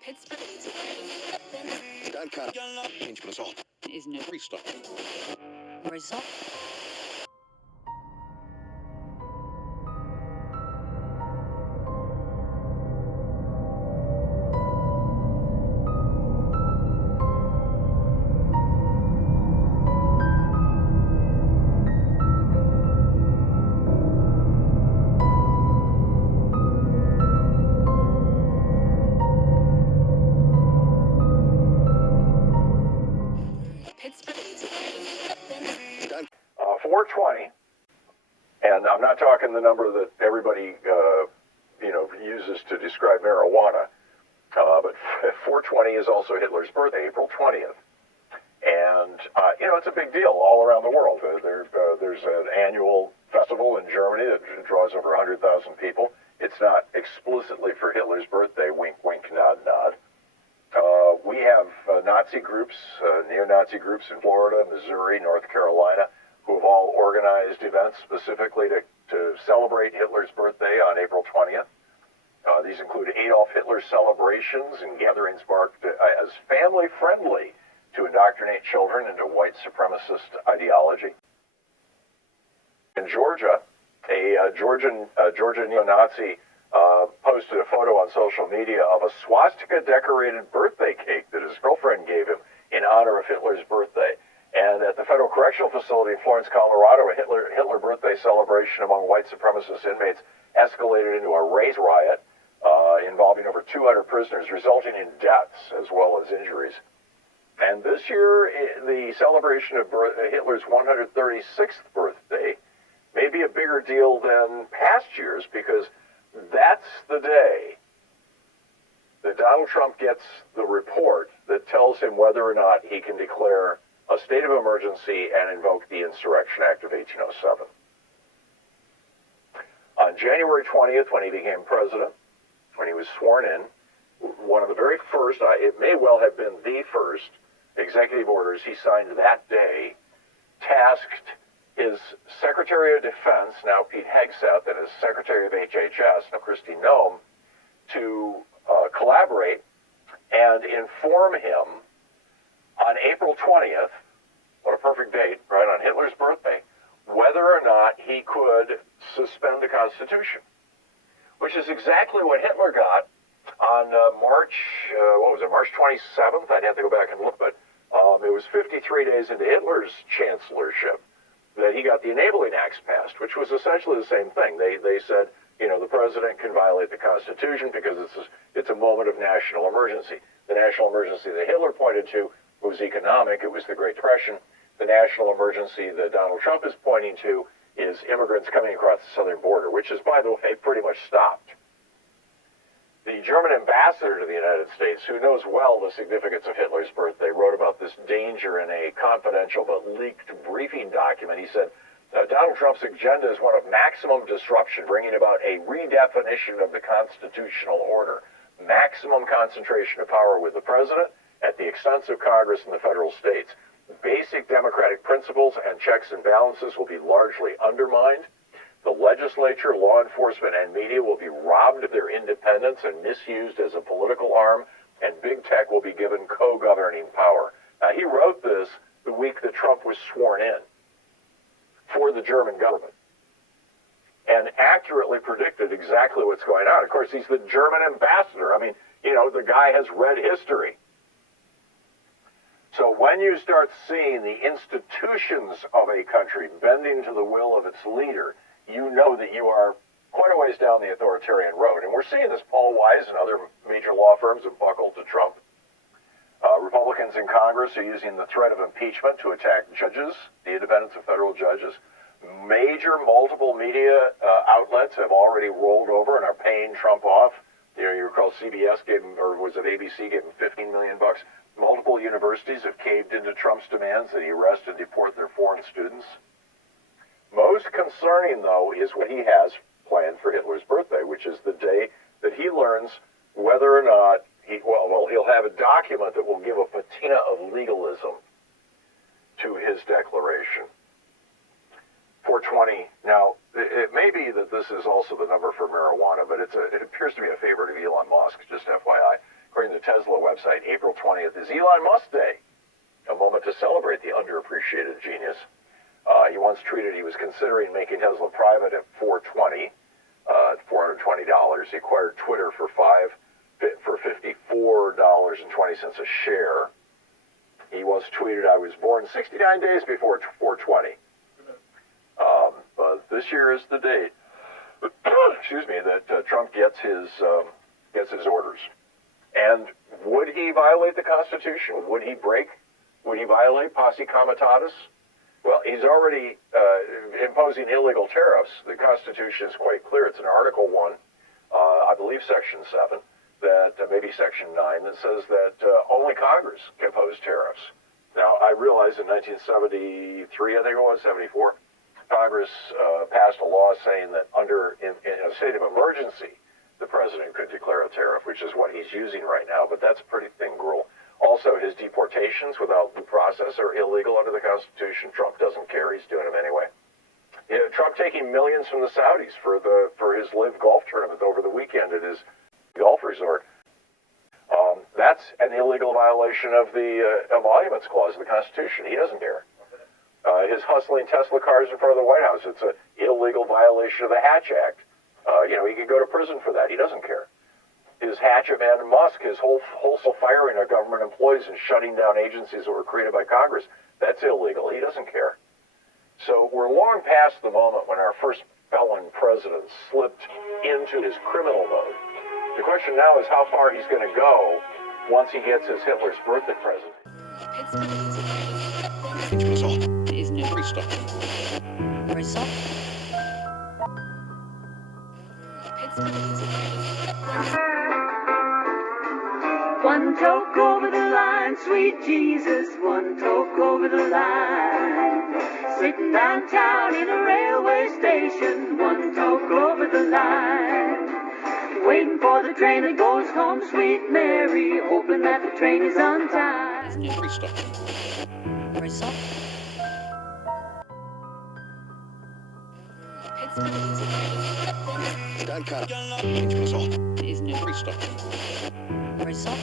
Pittsburgh is no result. Pittsburgh 420, and I'm not talking the number that everybody uses to describe marijuana, but 420 is also Hitler's birthday, April 20th. And, it's a big deal all around the world. There's an annual festival in Germany that draws over 100,000 people. It's not explicitly for Hitler's birthday, wink, wink, nod, nod. We have Nazi groups, neo-Nazi groups in Florida, Missouri, North Carolina, who have all organized events specifically to celebrate Hitler's birthday on April 20th. These include Adolf Hitler celebrations and gatherings marked as family-friendly to indoctrinate children into white supremacist ideology. In Georgia, a Georgia neo-Nazi posted a photo on social media of a swastika-decorated birthday cake that his girlfriend gave him in honor of Hitler's birthday. And at the Federal Correctional Facility in Florence, Colorado, a Hitler birthday celebration among white supremacist inmates escalated into a race riot involving over 200 prisoners, resulting in deaths as well as injuries. And this year, the celebration of Hitler's 136th birthday may be a bigger deal than past years, because that's the day that Donald Trump gets the report that tells him whether or not he can declare a state of emergency and invoke the Insurrection Act of 1807. On January 20th, when he became president, when he was sworn in, one of the very first, it may well have been the first, executive orders he signed that day tasked his Secretary of Defense, now Pete Hegseth, and his Secretary of HHS, now Kristi Noem, to collaborate and inform him on April 20th, what a perfect date, right, on Hitler's birthday, whether or not he could suspend the Constitution, which is exactly what Hitler got on March 27th? I'd have to go back and look, but it was 53 days into Hitler's chancellorship that he got the Enabling Acts passed, which was essentially the same thing. They said, the president can violate the Constitution because it's a moment of national emergency. The national emergency that Hitler pointed to was economic. It was the Great Depression. The national emergency that Donald Trump is pointing to is immigrants coming across the southern border, which is, by the way, pretty much stopped. The German ambassador to the United States, who knows well the significance of Hitler's birthday, wrote about this danger in a confidential but leaked briefing document. He said, Donald Trump's agenda is one of maximum disruption, bringing about a redefinition of the constitutional order, maximum concentration of power with the president at the expense of Congress and the federal states. Basic democratic principles and checks and balances will be largely undermined. The legislature, law enforcement, and media will be robbed of their independence and misused as a political arm, and big tech will be given co-governing power. Now, he wrote this the week that Trump was sworn in for the German government and accurately predicted exactly what's going on. Of course, he's the German ambassador. I mean, the guy has read history. So when you start seeing the institutions of a country bending to the will of its leader, you know that you are quite a ways down the authoritarian road. And we're seeing this. Paul Weiss and other major law firms have buckled to Trump. Republicans in Congress are using the threat of impeachment to attack judges, the independence of federal judges. Major multiple media outlets have already rolled over and are paying Trump off. You recall CBS gave him, or was it ABC, gave him $15 million. Multiple universities have caved into Trump's demands that he arrest and deport their foreign students. Most concerning, though, is what he has planned for Hitler's birthday, which is the day that he learns whether or not he'll have a document that will give a patina of legalism to his declaration. 420. Now, it may be that this is also the number for marijuana, but it appears to be a favorite of Elon Musk, just FYI. According to the Tesla website, April 20th is Elon Musk Day, a moment to celebrate the underappreciated genius. He once tweeted he was considering making Tesla private at $420. He acquired Twitter for $54.20 a share. He once tweeted, "I was born 69 days before 420." But this year is the date, excuse me, that Trump gets his orders. And would he violate the Constitution? Would he violate posse comitatus? Well, he's already imposing illegal tariffs. The Constitution is quite clear. It's in Article 1, I believe Section 7, that maybe Section 9, that says that only Congress can impose tariffs. Now, I realize in 1973, I think it was, 74, Congress passed a law saying that in a state of emergency, the president could declare a tariff, which is what he's using right now, but that's a pretty thin rule. Also, his deportations without due process are illegal under the Constitution. Trump doesn't care. He's doing them anyway. Trump taking millions from the Saudis for his live golf tournament over the weekend at his golf resort. That's an illegal violation of the Emoluments Clause of the Constitution. He doesn't care. His hustling Tesla cars in front of the White House, it's an illegal violation of the Hatch Act. He could go to prison for that. He doesn't care. His hatch of Elon Musk, his wholesale firing of government employees and shutting down agencies that were created by Congress, that's illegal. He doesn't care. So we're long past the moment when our first felon president slipped into his criminal mode. The question now is how far he's going to go once he gets his Hitler's birthday present. Result is no restart. Result. One toke over the line, sweet Jesus, one toke over the line. Sitting downtown in a railway station, one toke over the line. Waiting for the train that goes home, sweet Mary, hoping that the train is on time. No restart. Result. Result is no restart. Result.